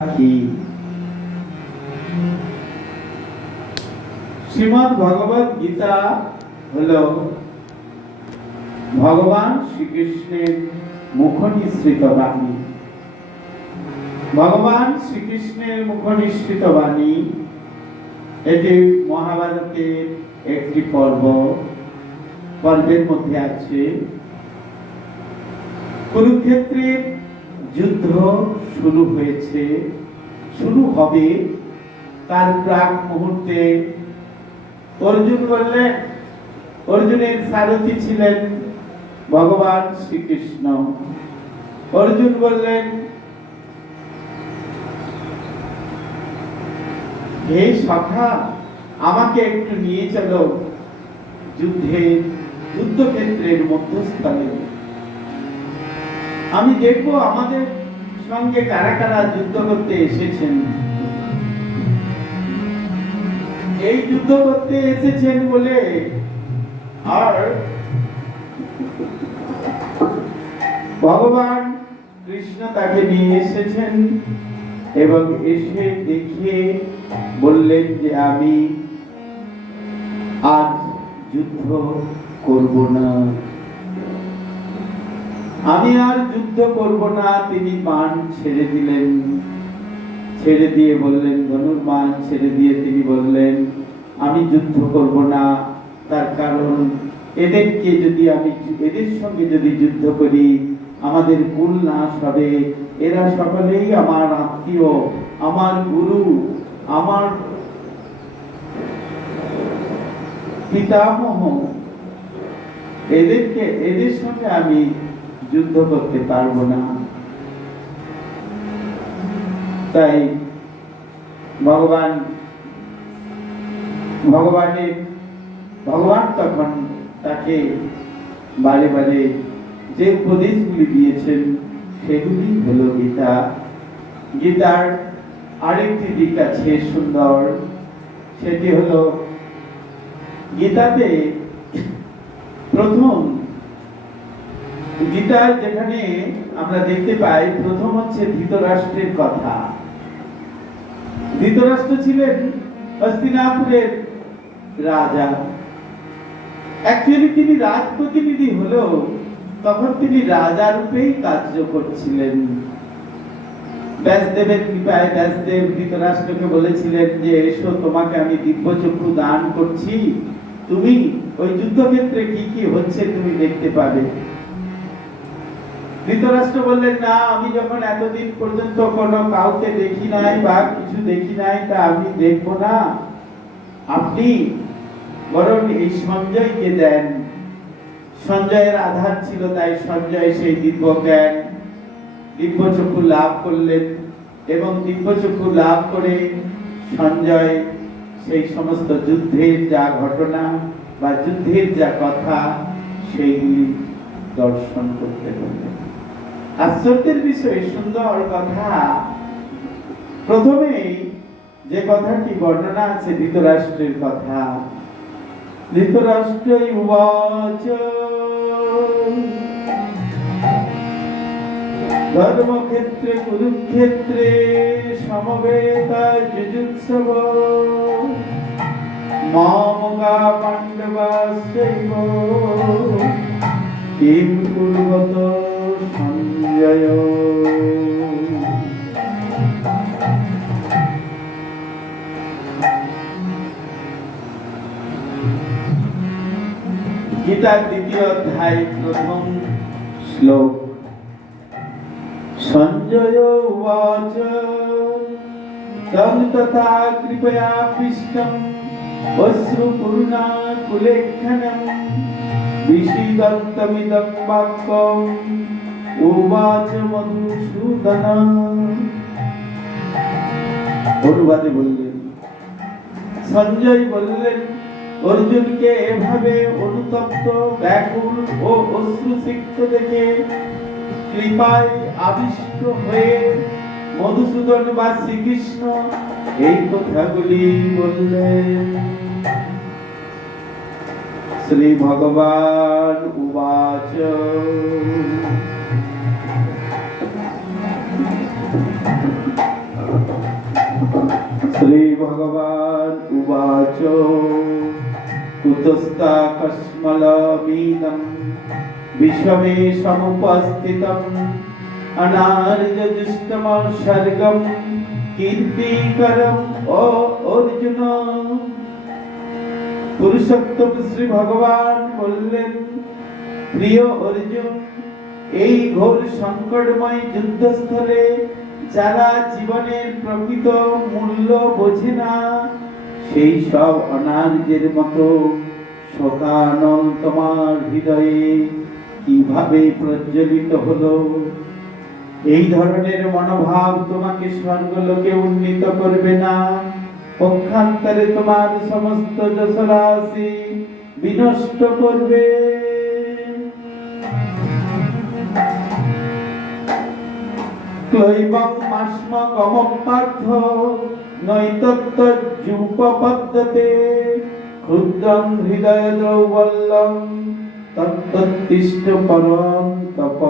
কি শ্রীমদ্ ভগবদ গীতা হলো ভগবান শ্রীকৃষ্ণের মুখনিসৃত বাণী। ভগবান শ্রীকৃষ্ণের মুখনিসৃত বাণী। এটি মহাভারতের একটি পর্বের মধ্যে আছে। কুরুক্ষেত্রের যুদ্ধ শুরু হয়েছে, শুরু হবে। তার প্রাক মুহূর্তে অর্জুন বললেন, অর্জুনের সারথি ছিলেন ভগবান শ্রীকৃষ্ণ। অর্জুন বললেন, হে সখা, আমাকে একটু নিয়ে চলো যুদ্ধক্ষেত্রের মধ্যস্থলে। আমি দেখবো আমাদের সঙ্গে কারা কারা যুদ্ধ করতে এসেছেন। এই যুদ্ধ করতে এসেছেন বলে আর ভগবান কৃষ্ণ তাকে নিয়ে এসেছেন এবং এসে দেখিয়ে বললেন যে আমি আজ যুদ্ধ করব না, আমি আর যুদ্ধ করব না। তিনি বাণ ছেড়ে দিলেন, ছেড়ে দিয়ে বললেন, ধনুর্বাণ ছেড়ে দিয়ে তিনি বললেন, আমি যুদ্ধ করব না। তার কারণ এদের সঙ্গে যদি যুদ্ধ করি আমাদের কুল নাশ হবে। এরা সকলেই আমার আত্মীয়, আমার গুরু, আমার পিতামহ। এদের সঙ্গে আমি যুদ্ধ করতে পারবো না। তাই ভগবান তখন তাকে বারে বারে যে উপদেশগুলি দিয়েছেন সেগুলি হলো গীতা। গীতার আরেকটি দিক আছে সুন্দর, সেটি হলো গীতাতে গীতার যেখানে আমরা দেখতে পাই প্রথম হচ্ছে ধৃতরাষ্ট্রের কথা। ধৃতরাষ্ট্র ছিলেন হস্তিনাপুরের রাজা। অ্যাকচুয়ালি তিনি রাজপ্রতিনিধি হলেও তখন তিনি রাজা রূপেই কার্য করছিলেন। ব্যাসদেবের কৃপায় ব্যাসদেব ধৃতরাষ্ট্রকে বলেছিলেন যে এসো, তোমাকে আমি দিব্যচক্ষু দান করছি, তুমি ওই যুদ্ধক্ষেত্রে কি কি হচ্ছে তুমি দেখতে পাবে। ধৃতরাষ্ট্র বললেন, না, আমি যখন এতদিন পর্যন্ত কোনো কাউকে দেখি নাই বা কিছু দেখি নাই, তা আমি দেখবো না। আপনি বরং এই সঞ্জয়কে দেন। সঞ্জয়ের আধার ছিল, তাই সঞ্জয় সেই দিব্য জ্ঞান দিব্যচক্ষু লাভ করলেন এবং দিব্যচক্ষু লাভ করে সঞ্জয় সেই সমস্ত যুদ্ধের যা ঘটনা বা যুদ্ধের যা কথা সেইগুলি দর্শন করতে পারলেন। আশ্চর্যের বিষয়, সুন্দর কথা। প্রথমেই যে কথাটি বর্ণনা আছে ধৃতরাষ্ট্রের কথা। ধৃতরাষ্ট্র উবাচ ধর্মক্ষেত্রে কুরুক্ষেত্রে সমবেতা যুযুৎসব মামকা পাণ্ডবাশ্চৈব কিম কুর্বত সঞ্জয়। গীতার দ্বিতীয় অধ্যায় প্রথম শ্লোক। সঞ্জয় উবাচ তং তথা কৃপয়া পৃষ্টং অশ্রুপূর্ণাকুলেক্ষণং বিষীদন্তমিদং বাক্যং উবাচ মধুসূদনঃ। অনুবাদে বললেন, সঞ্জয় বললেন অর্জুনকে এভাবে অনুতপ্ত, ব্যাকুল ও অশ্রুসিক্ত দেখে কৃপায় আবিষ্ট হয়ে মধুসূদন বা শ্রীকৃষ্ণ এই কথাগুলি বললেন। শ্রী ভগবান উবাচ श्रीभगवान् उवाच कुतस्ताकस्मलमिदं विश्वमेशमुपस्थितम् अनार्यजुष्टमसर्गं कीर्तिकरम् ओ अर्जुन। পুরুষোত্তম শ্রী ভগবান বললেন, প্রিয় অর্জুন, এই ঘোর সংকটময় যুদ্ধস্থলে যারা জীবনের প্রকৃত মূল্য বোঝে না, সেই সব অনার্যের মতো শোকানল তোমার হৃদয়ে কিভাবে প্রজ্বলিত হলো? এই ধরনের মনোভাব তোমাকে স্বর্গলোকে উন্নীত করবে না, পক্ষান্তরে তোমার সমস্ত যশরাশি বিনষ্ট করবে। ক্লৈবং মাস্মকমঃ পার্থ নৈতত্তযুপপদ্যতে ক্ষুদ্রং হৃদয় দৌর্বল্যং তত্তত্তিষ্ঠ পরম তপ।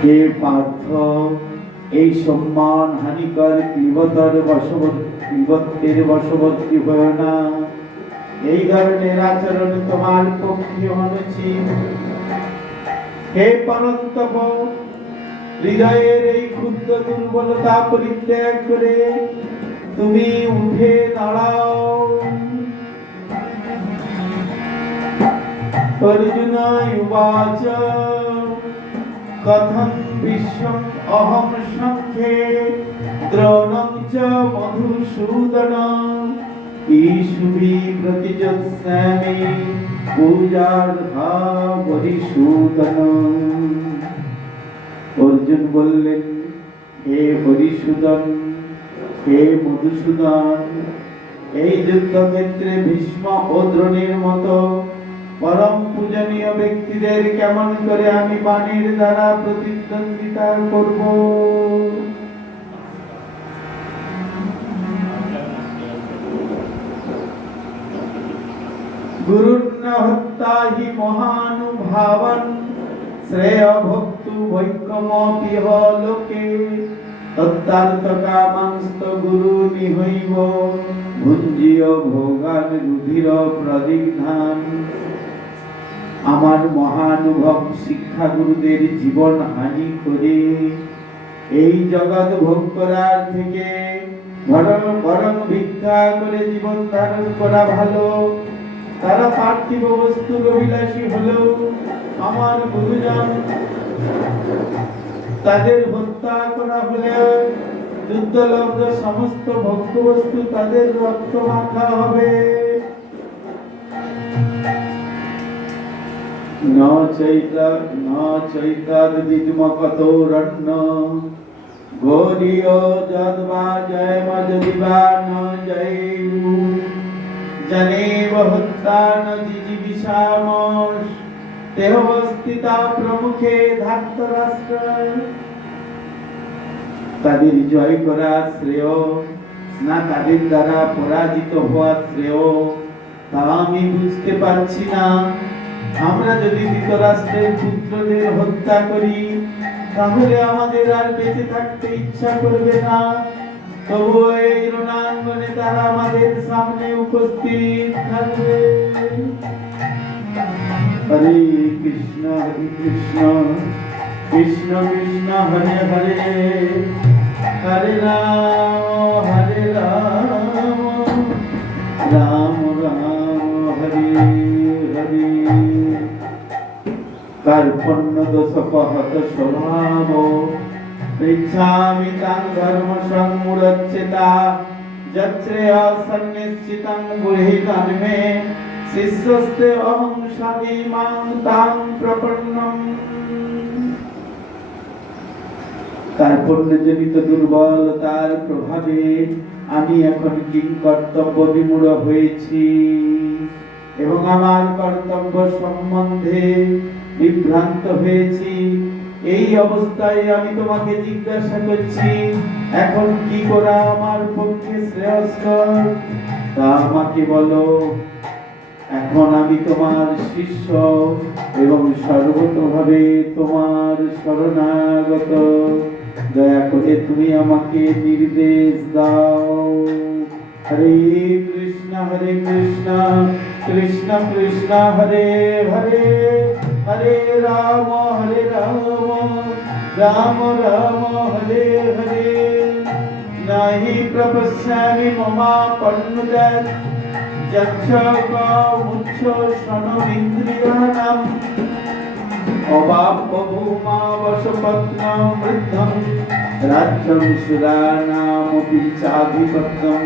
হে পার্থ, এই সম্মান হানিকর ক্লীবতের বশবর্তী হয় না। এই ধরনের আচরণ তোমার পক্ষে অনুচিত। হে পরন্তপ, হৃদয়ের এই ক্ষুদ্র দুর্বলতা পরিত্যাগ করে তুমি উঠে দাঁড়াও। অর্জুন উবাচ কথং বিশ্বম অহং সংখ্যে দ্রোণং চ মধুসূদন ঈশুভি প্রতিযোৎস্যামি পূজার্হা হরিসূদন। অর্জুন বললেন, হে হরিসূদন, হে মধুসূদন, এই যুদ্ধক্ষেত্রে ভীষ্ম ও দ্রোণের মতো পরম পূজনীয় ব্যক্তিদের কেমন করে আমি বাণীর দ্বারা প্রতিদ্বন্দ্বিতা করব? গুরুর্ন হত্যা হি মহানুভাবান শ্রেয় ভক্তু বৈক্যমপিহ লোকে তত্তার্থ কামাংস্ত গুরু নিহৈব ভুঞ্জীয় ভোগান রুধির প্রদিগ্ধান। আমার মহানুভব শিক্ষা গুরুদের জীবন হানি করে এই জগৎ ভোগ করার থেকে বরং ভিক্ষা করে জীবন ধারণ করা ভালো। তারা পার্থিব বস্তুর অভিলাষী হলেও আমার গুরুজন, তাদের হত্যা করা হলে যুদ্ধলব্ধ সমস্ত ভোগ্য বস্তু তাদের রক্ত মাখা হবে। ন চৈতাদিমকতো রণ্য গৌরীয় যদ্বা জয়ম যদিবা ন জয়ু জনেব হত্যা ন জিজিবিষামস দেহস্থিতা প্রমুখে ধার্তরাষ্ট্র। তাদের জয় করা শ্রেয় না তাদের দ্বারা পরাজিত হওয়া শ্রেয়, তা আমি বুঝতে পারছি না। আমরা যদি ধৃতরাষ্ট্রের পুত্রদের হত্যা করি, তাহলে আমাদের আর বেঁচে থাকতে ইচ্ছা করবে না। তবুও এই রণাঙ্গনে তারা আমাদের সামনে উপস্থিত থাকবে। হরে কৃষ্ণ কৃষ্ণ কৃষ্ণ হরে হরে, হরে রাম রাম রাম হরে হরে। কার্পণ্য দোষপহত স্বভাব পৃচ্ছামি তাং ধর্ম সংমূঢ়চ্ছেতা যচ্ছ্রেয় সন্নিশ্চিতং গৃহীতান মে শিষ্যস্তে অহং স্বাধীমাং তাং প্রপন্নম। কার্পণ্যজনিত দুর্বলতার প্রভাবে আমি এখন কিংকর্তব্য বিমূঢ় হয়েছি এবং আমার কর্তব্য সম্বন্ধে বিভ্রান্ত হয়েছি। এই অবস্থায় আমি তোমাকে জিজ্ঞাসা করছি, এখন কি করা আমার পক্ষে শ্রেয়স্কর তা আমাকে বলো। এখন আমি তোমার শিষ্য এবং সর্বতোভাবে তোমার শরণাগত। দয়া করে তুমি আমাকে নির্দেশ দাও। হরে কৃষ্ণ কৃষ্ণ কৃষ্ণ হরে হরে, হরে রাম রাম রাম হরে হরে। নাহি প্রপশ্যামি মমাপন্নুদৎ যক্ষগোমুচ্ছ শনমিন্দ্রিয়াণাম, অবাপ্য ভূমা বশপত্নম বৃদ্ধম রাজ্যম সুরানামপি চাধিপত্যম।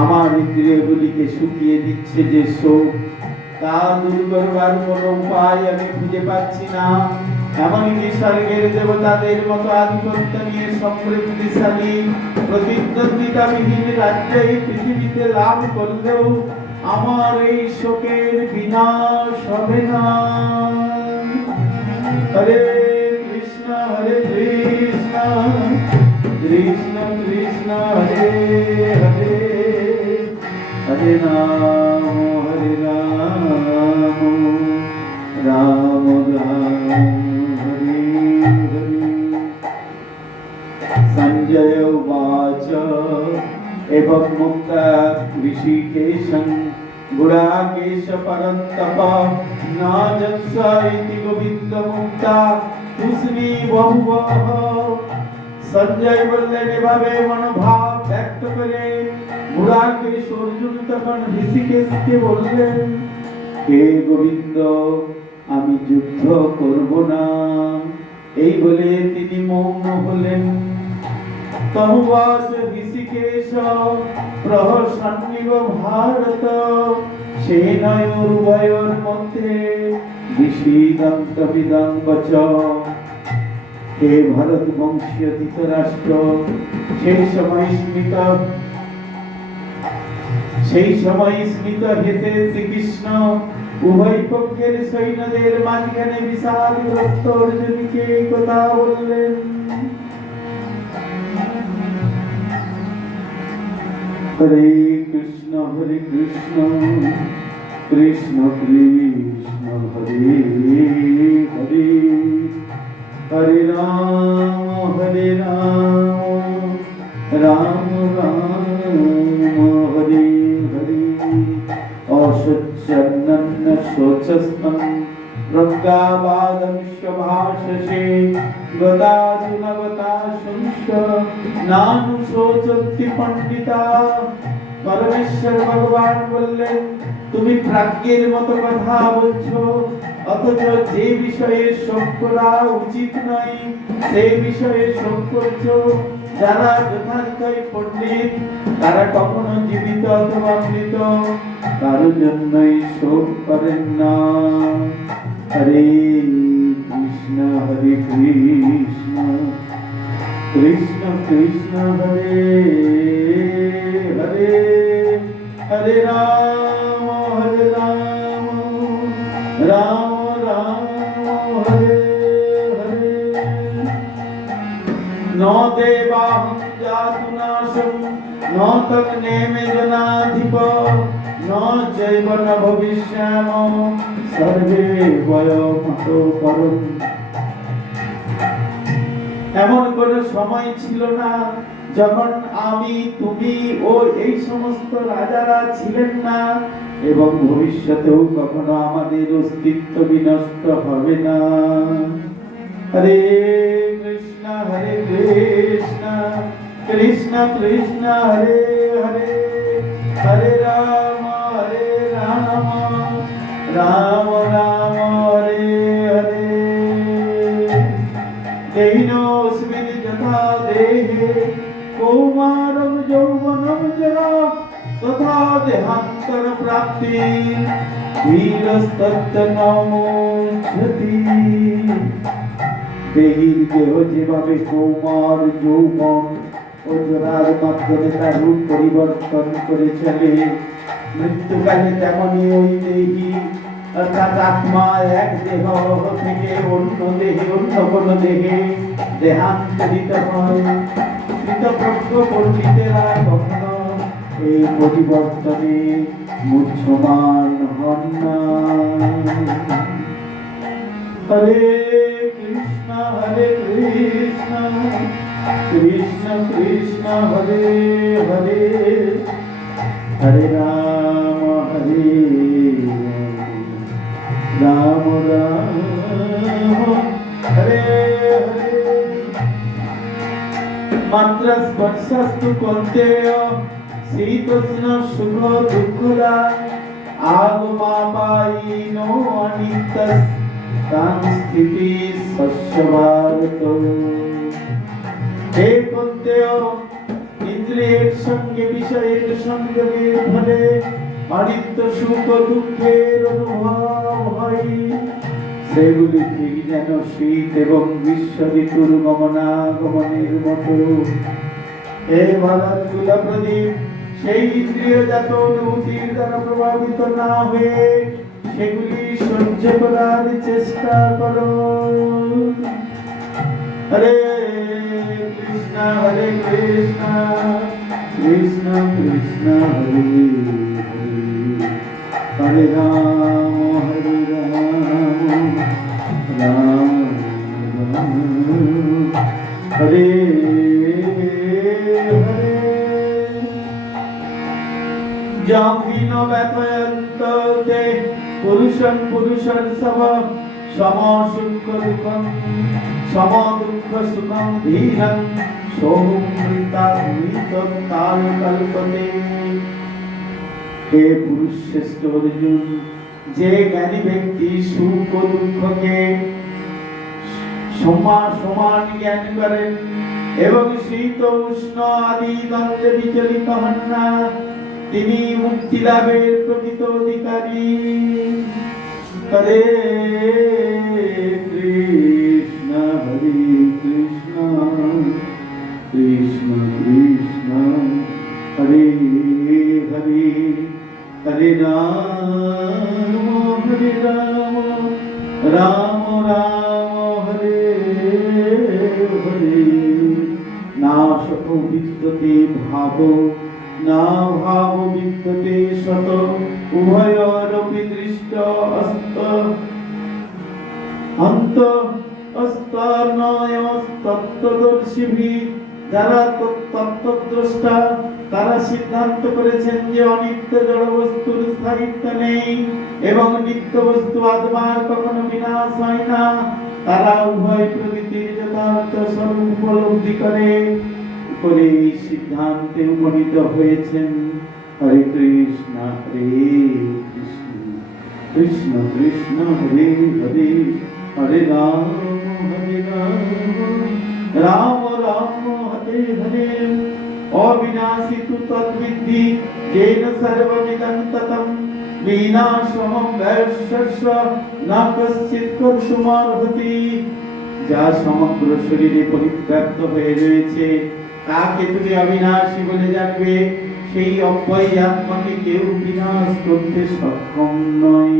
আমার ইন্দ্রিয়গুলিকে শুকিয়ে দিচ্ছে যে শোক, তা দূর করবার কোনো উপায় আমি খুঁজে পাচ্ছি না। এমনকি স্বর্গের দেবতাদের মতো আধিপত্য নিয়ে সমৃদ্ধিশালী প্রতিদ্বন্দ্বিতাবিহীন রাজ্য এই পৃথিবীতে লাভ করলেও আমার এই শোকের বিনাশ হবে না। হরে কৃষ্ণ কৃষ্ণ কৃষ্ণ হরে হরে, হরে রাম রাম রাম হরে হরে। সঞ্জয় উবাচ एवं मुक्ता ऋषिकेशं गुडाकेश परन्तप न जत्स इति गोविंद मुक्ता तुस्मी बहुवः। সঞ্জয় বললেন, এভাবে মনোভাব ব্যক্ত করে গুড়াকেশ অর্জুন তখন ঋষিকেশকে বললেন, হে গোবিন্দ, আমি যুদ্ধ করব না। এই বলে তিনি মৌন হলেন। তহুবাচ ঋষিকেশ প্রহসন্নিব ভারত, সেনয়োরুভয়োর মধ্যে বিষীদন্তমিদং বচঃ। হে ভারত বংশীয় ধৃতরাষ্ট্র, সেই সময় স্মিত হেসে শ্রীকৃষ্ণ উভয় পক্ষের সৈন্যদের মাঝখানে বিষাদগ্রস্ত অর্জুনকে এই কথা বললেন। হরে কৃষ্ণ কৃষ্ণ কৃষ্ণ হরে হরে, হরে রাম রাম রাম হরে হরে। অসচ্ছন্নন্ন শোচস্তং প্রজ্ঞাবাদং স্বভাষসে, গদাধুনগতা শুংস নানুশোচন্তি পণ্ডিতা। পরমেশ্বর ভগবান বললেন, তুমি প্রাজ্ঞের মতো কথা বলছো, অথচ যে বিষয়ে শোক করা উচিত নয় সেই বিষয়ে শোক করছো। যারা যথার্থই পণ্ডিত তারা কখনো জীবিত অথবা মৃত কারোর জন্যই শোক করেন না। হরে কৃষ্ণ কৃষ্ণ কৃষ্ণ হরে হরে, হরে রাম রাম রাম হরে হরে। ন দেবাহং জাতুনাশং ন তগ্নেমে জনাধিপ, ন চৈব ন ভবিষ্যাম সর্বে বয়মতো করুন। এমন কোন সময় ছিল না যখন আমি, তুমি ও এই সমস্ত রাজারা ছিলেন না, এবং ভবিষ্যতেও কখনো আমাদের অস্তিত্ব বিনষ্ট হবে না। হরে কৃষ্ণ কৃষ্ণ কৃষ্ণ হরে হরে, হরে রাম রাম রাম হরে হরে। দেহিনোऽস্মিन् যথা দেহে কৌমারং যৌবনং জরা, তথা দেহান্তর প্রাপ্তি ধীরস্তত্র নমোচ্ছতি। দেহীর দেহ যেভাবে কৌমার যৌবন ও জরার মাধ্যমে তার রূপ পরিবর্তন করে চলে, মৃত্যুকালে তেমনি ওই দেহী অর্থাৎ আত্মা এক দেহ থেকে অন্য দেহে, অন্য কোন দেহে দেহান্তরিত হয়। কৃতজ্ঞ পণ্ডিতেরা কখনো এই পরিবর্তনে মুহ্যমান হন না। হরে কৃষ্ণ কৃষ্ণ হরে হরে হরে রাম রাম রাম হরে হরে মাত্র স্পর্শস্তু কৌন্তেয় শীতোষ্ণ সুখ দুঃখদা আগমাপায়িনো অনিত্যস তাং স্থিতি স্বস্যভারত। হে কৌন্তেয়, ইন্দ্রিয়ের সঙ্গে বিষয়ের সংযোগের ফলে অনিত্য সুখ দুঃখের অনুভব হয়। সেগুলি ঠিক যেন শীত এবং গ্রীষ্ম ঋতুর গমনাগমনের মতো। হে ভারতকুলা প্রদীপ, সেই ইন্দ্রিয়জাত অনুভূতির দ্বারা প্রভাবিত না হয়ে সেগুলি সহ্য করার চেষ্টা করো। হরে কৃষ্ণ হরে কৃষ্ণ কৃষ্ণ কৃষ্ণ হরে হরে রাম রাম রাম হরে হরে। যজ্ঞিন ব্যথয়ন্তে পুরুষং পুরুষর্ষভ সম সুখ দুঃখং সম দুঃখ সুখং ধীরং সৌমৃতামৃতকাল কল্পতে। হে পুরুষ শ্রেষ্ঠ অর্জুন, যে জ্ঞানী ব্যক্তি সুখ ও দুঃখকে সমান সমান জ্ঞান করেন এবং শীত উষ্ণ আদি দ্বন্দ্বে বিচলিত হন না, তিনি মুক্তি লাভের প্রকৃত অধিকারী। হরে কৃষ্ণ কৃষ্ণ কৃষ্ণ হরে হরে হরে রাম রাম রাম হরে হরে। না সত বিদ্যতে ভাব না ভাব বিদ্যতে সত, উভয়োরপি দৃষ্ট অস্ত অন্ত অস্তর্ণয়স্তত্ত্বদর্শিভিঃ। যারা তত্ত্বদ্রষ্টা তারা সিদ্ধান্ত করেছেন যে অনিত্য জড় বস্তুর স্থায়িত্ব নেই এবং নিত্য বস্তু আত্মার কখনো বিনাশ হয় না। তারা উভয় প্রকৃতির যথার্থ স্বরূপ উপলব্ধি করে এই সিদ্ধান্তে উপনীত হয়েছেন। হরে কৃষ্ণ কৃষ্ণ কৃষ্ণ হরে হরে হরে রাম রাম রাম হরে হরে। অবিনাশী তু তদ্বিদ্ধি যেন সর্বমিদং ততম বিনাশমং বৈশ্বস্য ন কশ্চিৎ কর্তুমর্হতি। যা সমগ্র শরীরে পরিব্যাপ্ত হয়ে রয়েছে তাকে তুমি অবিনাশী বলে জানবে। সেই অব্যয়ী আত্মাকে কেউ বিনাশ করতে সক্ষম নয়।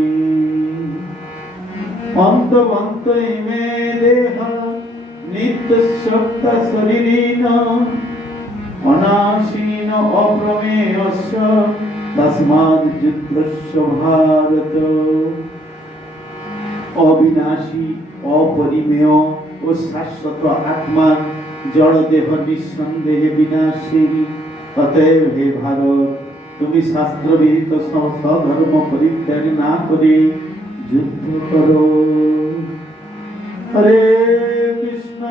অন্তবন্ত ইমে দেহ নিত্য সত্য শরীরিণ অনাশীন অপ্রমেয়স্য তস্মাৎ যুদ্ধস্য ভারত। অবিনাশী অপরিমেয় ও শাশ্বত আত্মার জড় দেহ নিঃসন্দেহে বিনাশীল। অতএব হে ভারত, তুমি শাস্ত্রবিহিত স্বধর্ম পরিত্যাগ না করে যুদ্ধ করো। হরে কৃষ্ণ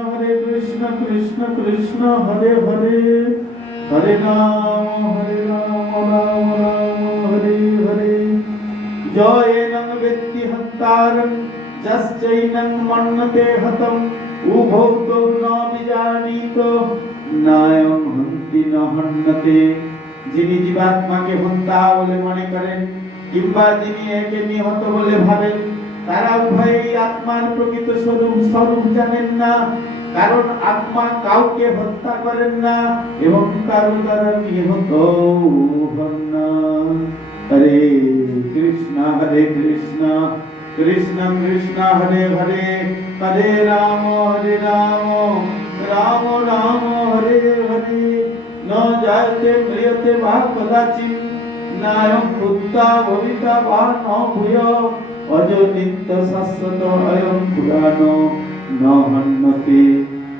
কৃষ্ণ কৃষ্ণ হরে হরে হরে রাম রাম রাম হরে হরে। জয়েনং বেত্তি হন্তারং যশ্চৈনং মন্যতে হতং উভৌ তৌ ন বিজানীত নায়ং হন্তি ন হন্যতে। যিনি জীবাত্মাকে হন্তা বলে মনে করেন কিংবা যিনি একে নিহত বলে ভাবেন, তারা উভয়ই আত্মার প্রকৃত স্বরূপ জানেন না। কারণ আত্মা কাউকে হত্যা করেন না এবং কারো দ্বারা নিহত হন না। হরে কৃষ্ণ কৃষ্ণ কৃষ্ণ হরে হরে হরে রাম রাম রাম হরে হরে। ন জায়তে ম্রিয়তে বা কদাচিৎ নায়ং ভূতা ভবিতা বা ন ভূয় অজ নিত্য শাশ্বত অয়ং পুরাণ ন হন্যতে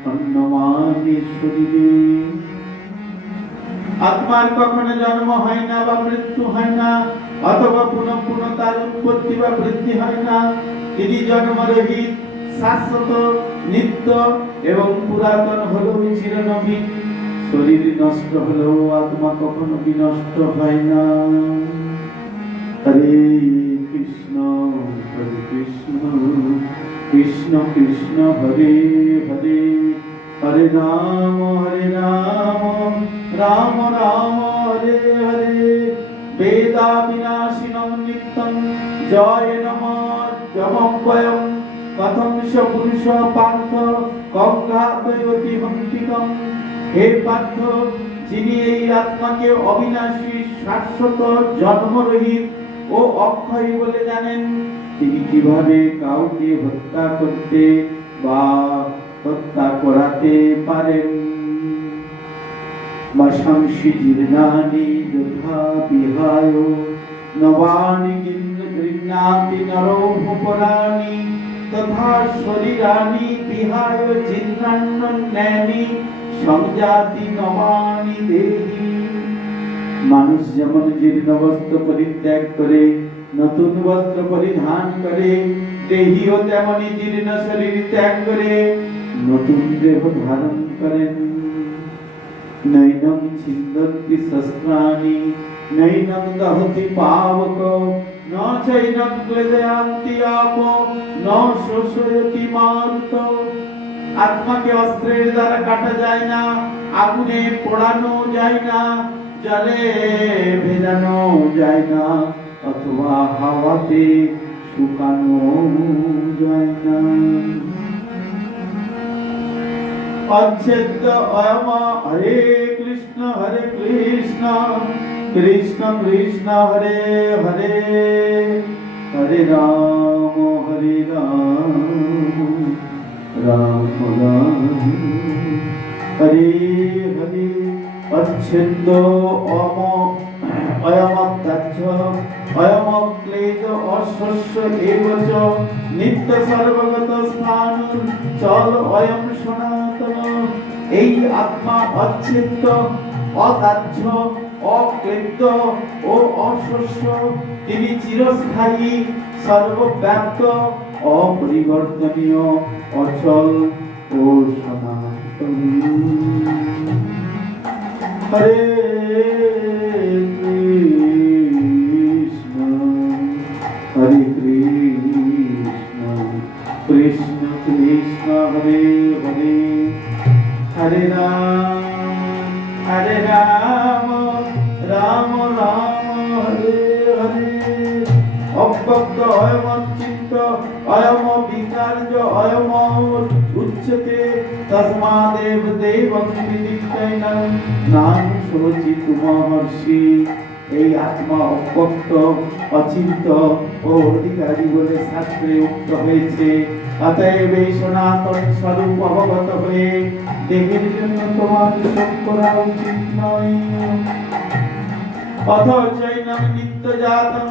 অন্যমানে শরীরে। আত্মার কখনো জন্ম হয় না বা মৃত্যু হয় না, অথবা পুনঃ পুনঃ তার উৎপত্তি বা বৃদ্ধি হয় না। তিনি জন্মরহিত, শাশ্বত, নিত্য এবং পুরাতন হলেও চিরনবীন। শরীর নষ্ট হলেও আত্মা কখনো বিনষ্ট হয় না। হরে কৃষ্ণ হরে কৃষ্ণ কৃষ্ণ কৃষ্ণ হরে হরে, হরে রাম রাম রাম হরে হরে। বেদা বিনাশিনং নিত্যং জয় নমঃ যমব্যয়ং কথং স পুরুষ পার্থ কঙ্কাতয়তি হন্তিকং। হে পার্থ, যিনি এই আত্মাকে অবিনাশী, শাশ্বত, জন্মরহিত ও অক্ষয় বলে জানেন, তিনি কিভাবে কাউকে হত্যা করতে বা হত্যা করাতে পারেন? মশংসি জীর্ণানি যথা বিহায় নবানি গৃহ্ণাতি নরো ভূপরাণি তথা শরীরানি বিহায় জীর্ণান্যন্যানি সংজাতি নবানি দেহি। মানুষ যেমন জীর্ণ বস্ত্র পরিত্যাগ করে নতুন বস্ত্র পরিধান করে, দেহিও তেমনি জীর্ণ শরীর ত্যাগ করে নতুন দেহ ধারণ করেন। নৈনং ছিন্দন্তি শস্ত্রাণি নৈনং দহতি পাবক ন চৈনং ক্লেদয়ান্তি আপো ন শোষয়তি মারুত। আত্মাকে অস্ত্রের দ্বারা কাটা যায় না, আগুনে পোড়ানো যায় না, জলে ভেজানো যায় না, অথবা হাওয়াতে শুকানো যায় না। অচ্ছেদ্য অয়ম হরে কৃষ্ণ কৃষ্ণ কৃষ্ণ হরে হরে, হরে রাম রাম রাম হরে হরে। অচ্ছেদ্য অয়মত্যাজ্য অয়মক্লেদ অশস্য এবচ নিত্য সর্বগত স্থানুর চল অয়ম সনাতন। এই আত্মা অচ্ছেদ্য, অদাহ্য, অক্লেদ্য ও অশস্য। তিনি চিরস্থায়ী, সর্বব্যাপ্ত, অপরিবর্তনীয়, অচল ও সনাতন। হরে কৃষ্ণ হরে কৃষ্ণ কৃষ্ণ কৃষ্ণ হরে হরে, হরে রাম রাম রাম হরে হরে। অব্যক্ত অয়মচ্চিন্ত অয়ম বিকার্য অয়ম উচ্যতে তস্মাদেব দেবং বিদিত্যৈনং নাম শোচিত মহর্ষি। এই আত্মা অব্যক্ত, অচিন্ত ও অধিকারী বলে শাস্ত্রে উক্ত হয়েছে। অতএব এই সনাতন স্বরূপ অবগত হয়ে দেহের জন্য তোমার শোক করা উচিত নয়। অথচৈনং নিত্যজাতং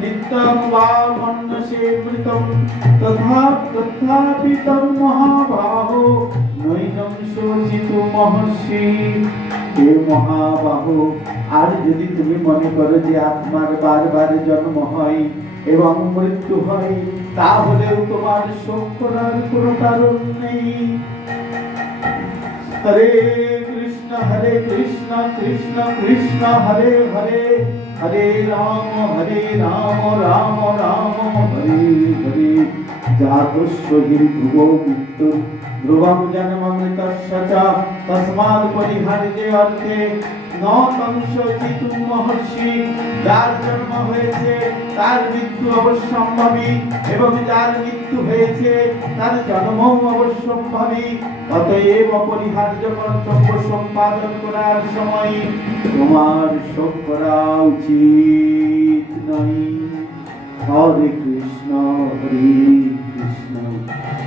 নিত্যং বা মন্যসে মৃতং তথাপি তং মহাবাহো নৈনং শোচিত মহর্ষি। হে মহাবাহো, আর যদি তুমি মনে করো যে আত্মার বারবার জন্ম হয় এবং মৃত্যু হয়, তাহলেও তোমার শোক করার কোনো কারণ নেই। হরে কৃষ্ণ কৃষ্ণ কৃষ্ণ হরে হরে, হরে রাম রাম রাম হরে হরে। জাতস্য হি ধ্রুবো মৃত্যুর ধ্রুবং জন্মমৃতস্য চ তস্মাৎ পরিহার্যে অর্থে ন তং শোচিতুম মহর্ষি। যার জন্ম হয়েছে তার মৃত্যু অবশ্যম্ভাবী, এবং যার মৃত্যু হয়েছে তার জন্মও অবশ্যম্ভাবী। অতএব অপরিহার্য কর্তব্য সম্পাদন করার সময় তোমার শোক করা উচিত নয়। হরে কৃষ্ণ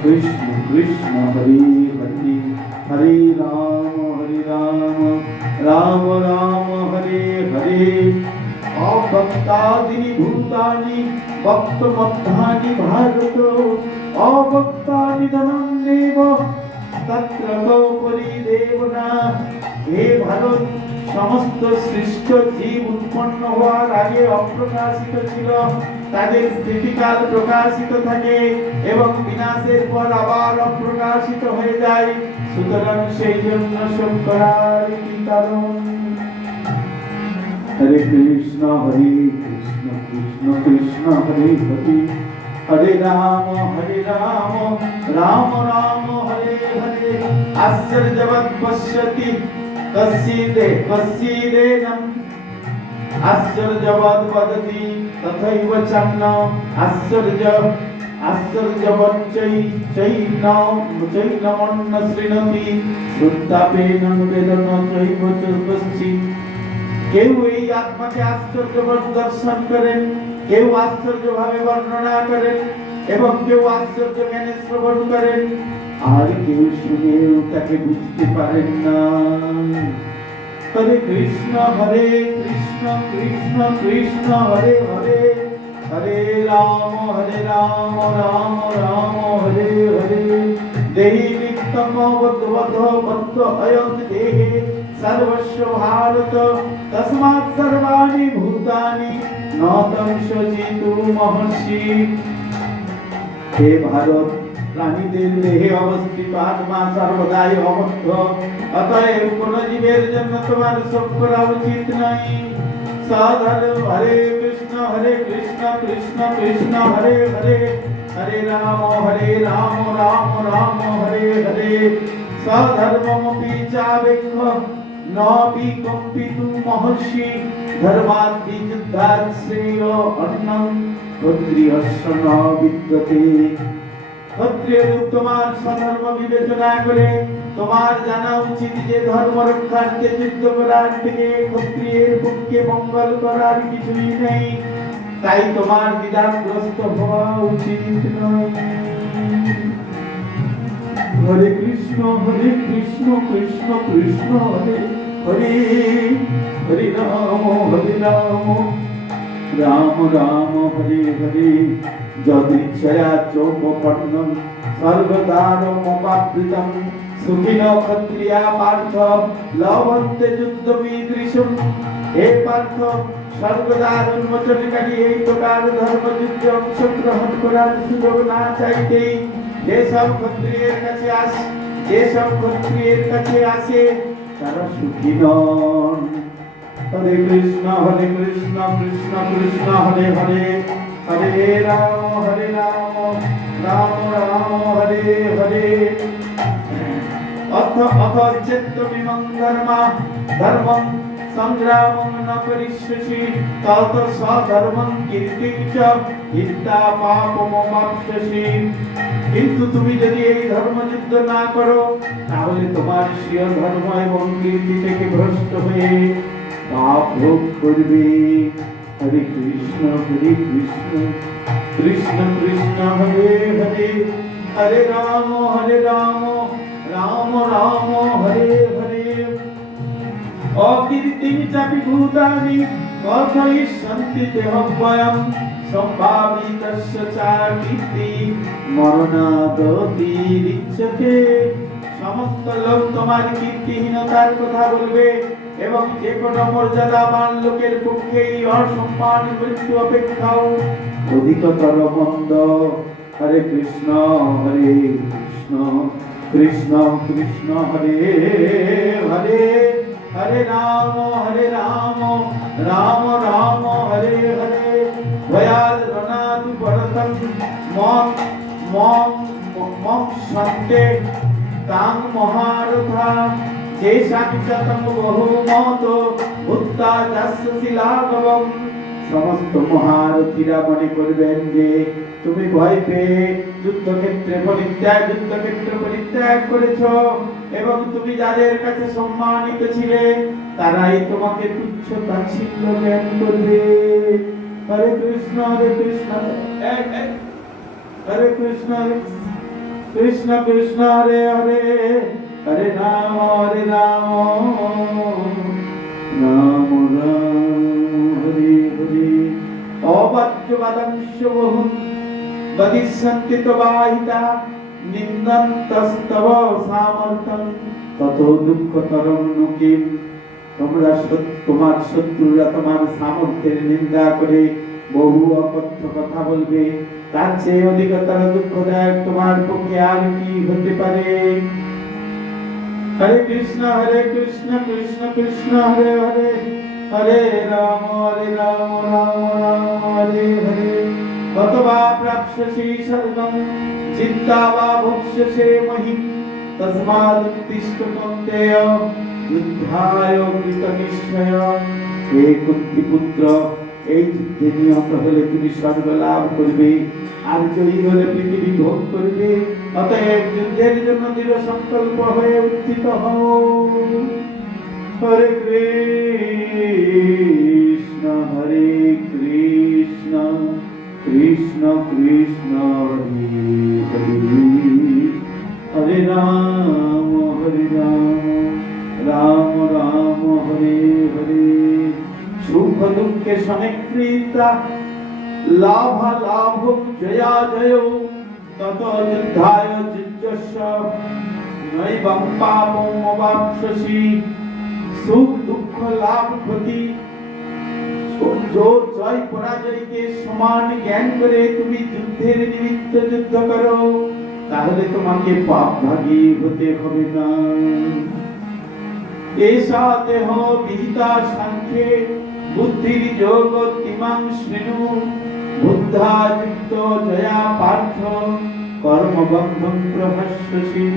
কৃষ্ণ কৃষ্ণ হরে হরে, হরে রাম রাম রাম হরে হরে। অভক্ত অভক্তাদিনি ভূতানি ভক্তমধ্যানি ভারত অভক্তানি ধনং দেব তত্র কৌপরি দেবনা। হে ভারত, সমস্ত সৃষ্ট জীব উৎপন্ন হওয়ার আগে অপ্রকাশিত ছিল, তাদের স্থিতিকাল প্রকাশিত থাকে এবং বিনাশের পর আবার অপ্রকাশিত হয়ে যায়। সুতরাং সেই জন্য শোক করার কি কারণ? হরে কৃষ্ণ কৃষ্ণ কৃষ্ণ হরে হরে, হরে রাম রাম রাম হরে হরে। আশ্চর্যবৎ পশ্যতি কস্যিদেনম, আশ্চর্যবৎ বদতি তথৈব চন্ন, আশ্চর্যবৎ চৈনমন্ন শৃণোতি শ্রুতাপেন বেদন চৈব কশ্চিৎ। কেউ এই আত্মাকে আশ্চর্যবৎ দর্শন করেন, কেউ আশ্চর্যভাবে বর্ণনা করেন এবং কেউ আশ্চর্য জ্ঞানে শ্রবণ করেন, আর কেউ শুনেও তাকে বুঝতে পারেন না। হরে কৃষ্ণ কৃষ্ণ কৃষ্ণ হরে হরে, হরে রাম রাম রাম হরে হরে। দেহি নিত্যম বদ্ধ অয়ং দেহে সর্বস্ব ভারত, তস্মাৎ সর্বাণি ভূতানি ন তং শোচিতু মহর্ষি। হে ভারত, প্রাণীদের দেহে অবস্থিত আত্মা সর্বদাই অবদ্ধ, অতএব কোন জীবের জন্য তোমার শোক করা উচিত নয়। সাধু হরে কৃষ্ণ কৃষ্ণ কৃষ্ণ হরে হরে, হরে রাম রাম রাম হরে হরে। সধর্মমপি চাবেক্ষ ন বিকম্পিতু মহর্ষি, ধর্মাৎ বিযুদ্ধাৎ শ্রেয় অন্নম ক্ষত্রিয়স্য ন বিদ্যতে। ক্ষত্রিয় তোমার স্বধর্ম বিবেচনা করে তোমার জানা উচিত যে ধর্ম রক্ষার্থে যুদ্ধ করার থেকে ক্ষত্রিয়ের পক্ষে মঙ্গল করার কিছুই নেই, তাই তোমার দ্বিধাগ্রস্ত হওয়া উচিত নয়। হরে কৃষ্ণ কৃষ্ণ কৃষ্ণ হরে হরে, হরে রাম রাম রাম হরে হরে। যদিচ্ছয়া চৌপপন্নম সর্বদানমপাবৃতম, সুখিনো ক্ষত্রিয়া পার্থ লভন্তে যুদ্ধমীদৃশম। হে পার্থ, স্বর্গদ্বার উন্মোচনকারী এই প্রকার ধর্মযুদ্ধে অংশগ্রহণ করার সুযোগ না চাইতেই যেসব ক্ষত্রিয়ের কাছে আসে তারা সুখী নন। হরে কৃষ্ণ কৃষ্ণ কৃষ্ণ হরে হরে, হরে রাম রাম রাম হরে হরে। অথ চেত্তমিমং ধর্মং সংগ্রামং ন করিষ্যসি, তত স্বধর্মং কীর্তিং চ হিত্বা পাপমবাপ্স্যসি। কিন্তু তুমি যদি এই ধর্মযুদ্ধ না করো, তাহলে তোমার স্বীয় ধর্ম এবং কীর্তি থেকে ভ্রষ্ট হয়ে পাপ ভোগ করবে। হরে কৃষ্ণ কৃষ্ণ কৃষ্ণ হরে হরে, হরে রাম রাম রাম হরে হরে। অকীর্তিং চাপি ভূতানি কথয়িষ্যন্তি দেহভয়ং, সম্ভাবিতস্য চা কীর্তি মরণাদতিরিচ্যতে। সমস্ত লোক তোমার কীর্তিহীনতার কথা বলবে এবং যে কোনো মর্যাদাবান লোকের পক্ষে এই অসম্মান মৃত্যু অপেক্ষাও অধিকতর মন্দ। হরে কৃষ্ণ কৃষ্ণ কৃষ্ণ হরে হরে, হরে রাম রাম রাম হরে হরে। ভয়াদ রণাদু পরতং মম সন্তে তাং মহারথা, যেষাং শতং বহুমত ভূত্তা যস্য শিলাভবম। সমস্ত মহারথীরা মনে করবেন যে তুমি ভয় পেয়ে যুদ্ধক্ষেত্র পরিত্যাগ করেছ এবং তুমি যাদের কাছে সম্মানিত ছিলে তারাই তোমাকে তুচ্ছ তাচ্ছিল্য জ্ঞান করবে। হরে কৃষ্ণ হরে কৃষ্ণ কৃষ্ণ কৃষ্ণ হরে হরে, হরে রাম রাম রাম হরে হরে। বহু বদিষ্যন্তি তবাহিতা নিন্দন্তস্তব সামর্থ্যং তত দুঃখতরং নুকিম। তোমার শত্রুরা তোমার সামর্থ্যের নিন্দা করে বহু অকথ্য কথা বলবে, তার চেয়ে অধিকতর দুঃখদায়ক তোমার পক্ষে আর কি হতে পারে? হরে কৃষ্ণ কৃষ্ণ কৃষ্ণ হরে হরে, হরে রাম রাম রাম হরে হরে। ততবা প্রাপ্স্যসি সর্বং চিন্তা বা ভক্ষ্যসে মহিম, তস্মাদুত্তিষ্ঠ কৌন্তেয় যুদ্ধায় কৃতনিশ্চয়। হে কুন্তিপুত্র, এই যুদ্ধে নিহত হলে তুমি স্বর্গ লাভ করবে, আর জয়ী হলে পৃথিবী ভোগ করবে। অতএব যুদ্ধের জন্য দৃঢ় সংকল্প হয়ে উত্থিত হও। হরে কৃষ্ণ কৃষ্ণ কৃষ্ণ হরে হরে, হরে রাম রাম রাম হরে হরে। সুখ দুঃখে সনিকৃতা লাভ জয়া জয়, তত যুদ্ধায় যুজ্যস্য নৈবং পাপং অবাপ্স্যসি। সুখ দুঃখ লাভ ক্ষতি জয় পরাজয়কে সমান জ্ঞান করে তুমি যুদ্ধের নিমিত্ত যুদ্ধ করো, তাহলে তোমাকে পাপ ভাগী হতে হবে না। এষা দেহ বিহিতা সাংখ্যে বুদ্ধির যোগ তিমাং শৃণু, বুদ্ধা যুক্ত জয়া পার্থ কর্মবন্ধং প্রহস্যসি।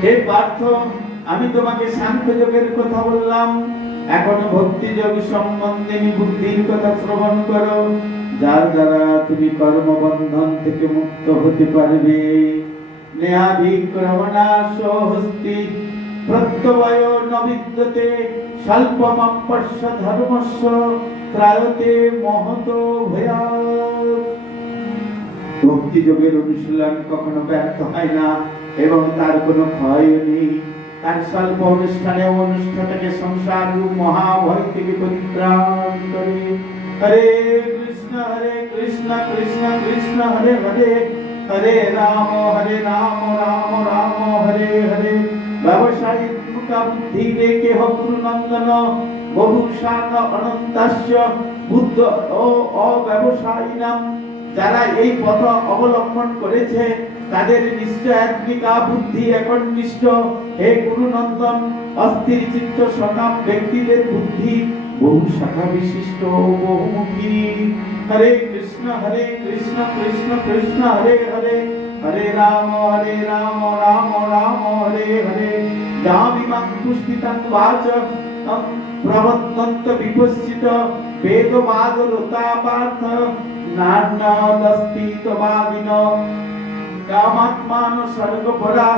হে পার্থ, আমি তোমাকে সাংখ্য যোগের কথা বললাম, এখন ভক্তি যোগ সম্বন্ধে বুদ্ধির কথা শ্রবণ করো, যার দ্বারা তুমি কর্মবন্ধন থেকে মুক্ত হতে পারবে। নেহাভিক্রমণাশ হস্তি প্রত্যবয় ন বিদ্যতে, স্বল্পমপশ্য ধর্মস্য ত্রায়তে মহত ভয়াৎ। ভক্তি যোগের অনুশীলন কখনো ব্যর্থ হয় না এবং তার কোনো ক্ষয়ও নেই। তার স্বল্প অনুষ্ঠানে অনুষ্ঠানটাকে সংসার রূপ মহাভয় থেকে পরিত্রাণ করে। হরে কৃষ্ণ কৃষ্ণ কৃষ্ণ হরে হরে, হরে রাম রাম রাম হরে হরে। ব্যবসায়ী বুদ্ধি রেখে হকুরু নন্দন বহু শান অনন্তাস্য বুদ্ধ ও অব্যবসায়ীনাম। যারা এই পথ অবলম্বন করেছে তাদের নিশ্চয়াত্মিকা বুদ্ধি একনিষ্ঠ। হে গুরুনন্দন, অস্থির চিত্ত সকাম ব্যক্তিদের বুদ্ধি বহু শাখা বিশিষ্ট ও বহুমুখী। হরে কৃষ্ণ কৃষ্ণ কৃষ্ণ হরে হরে, হরে রাম রাম রাম হরে হরে। যামিমাং পুষ্পিতাং বাচঃ প্রবর্তন্ত বিপশ্চিত, বেদবাদরতা পার্থ নান্যদস্তি তবাদিনো। কামাত্মান সর্গপরা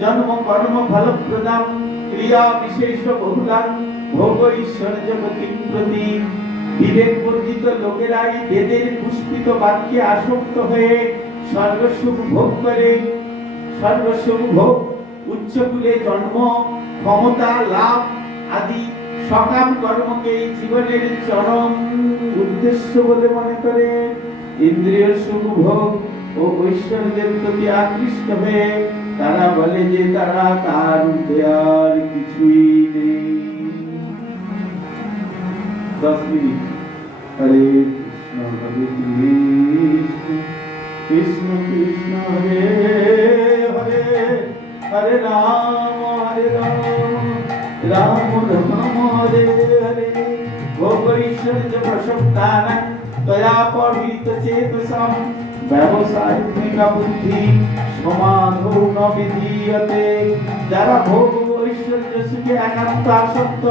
জন্ম কর্ম ফল প্রদান, ক্রিয়া বিশেষ বহুলাং ভোগ ঐশ্বর্য গতিং প্রতি। বিবেক বর্জিত লোকেরাই বেদের পুষ্পিত বাক্যে আসক্ত হয়ে স্বর্গসুখ ভোগ করে। স্বর্গসুখ ভোগ, উচ্চকুলে জন্ম, ক্ষমতা লাভ আদি সকাম কর্মকে জীবনের চরম উদ্দেশ্য বলে মনে করে। ইন্দ্রিয় সুখ ভোগ ও ঐশ্বর্যের প্রতি আকৃষ্ট হয়ে তারা বলে যে তারা তার ঊর্ধ্বে আর কিছুই নেই। 10 মিনিট। হরে কৃষ্ণ কৃষ্ণ হরে হরে, হরে রাম রাম রাম হরে হরে। ভোগ ঐশ্বর্য প্রসক্তানাং তয়া পবিত চেতসাম, ব্যবসায়িকা বুদ্ধি সমাধৌ ন বিধীয়তে। যারা ভোগ ঐশ্বর্য সুখে একান্ত আসক্ত,